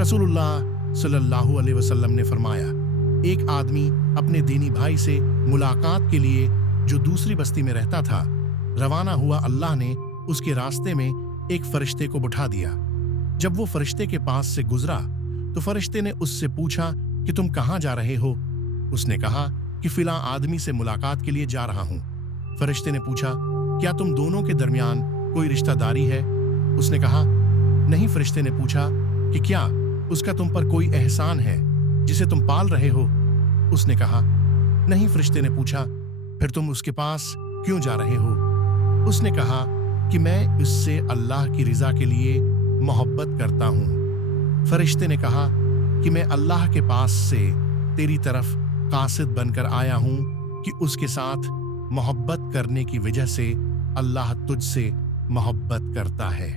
रसूलुल्लाह सल्लल्लाहु अलैहि वसल्लम ने फरमाया, एक आदमी अपने दीनी भाई से मुलाकात के लिए जो दूसरी बस्ती में रहता था रवाना हुआ। अल्लाह ने उसके रास्ते में एक फरिश्ते को बिठा दिया। जब वो फरिश्ते के पास से गुजरा तो फरिश्ते ने उससे पूछा कि तुम कहाँ जा रहे हो? उसने कहा कि फिलां आदमी से मुलाकात के लिए जा रहा हूँ। फरिश्ते ने पूछा, क्या तुम दोनों के दरमियान कोई रिश्तेदारी है? उसने कहा, नहीं। फरिश्ते ने पूछा कि क्या उसका तुम पर कोई एहसान है जिसे तुम पाल रहे हो? उसने कहा, नहीं। फरिश्ते ने पूछा, फिर तुम उसके पास क्यों जा रहे हो? उसने कहा कि मैं उससे अल्लाह की रिजा के लिए मोहब्बत करता हूँ। फरिश्ते ने कहा कि मैं अल्लाह के पास से तेरी तरफ कासिद बनकर आया हूँ कि उसके साथ मोहब्बत करने की वजह से अल्लाह तुझसे मोहब्बत करता है।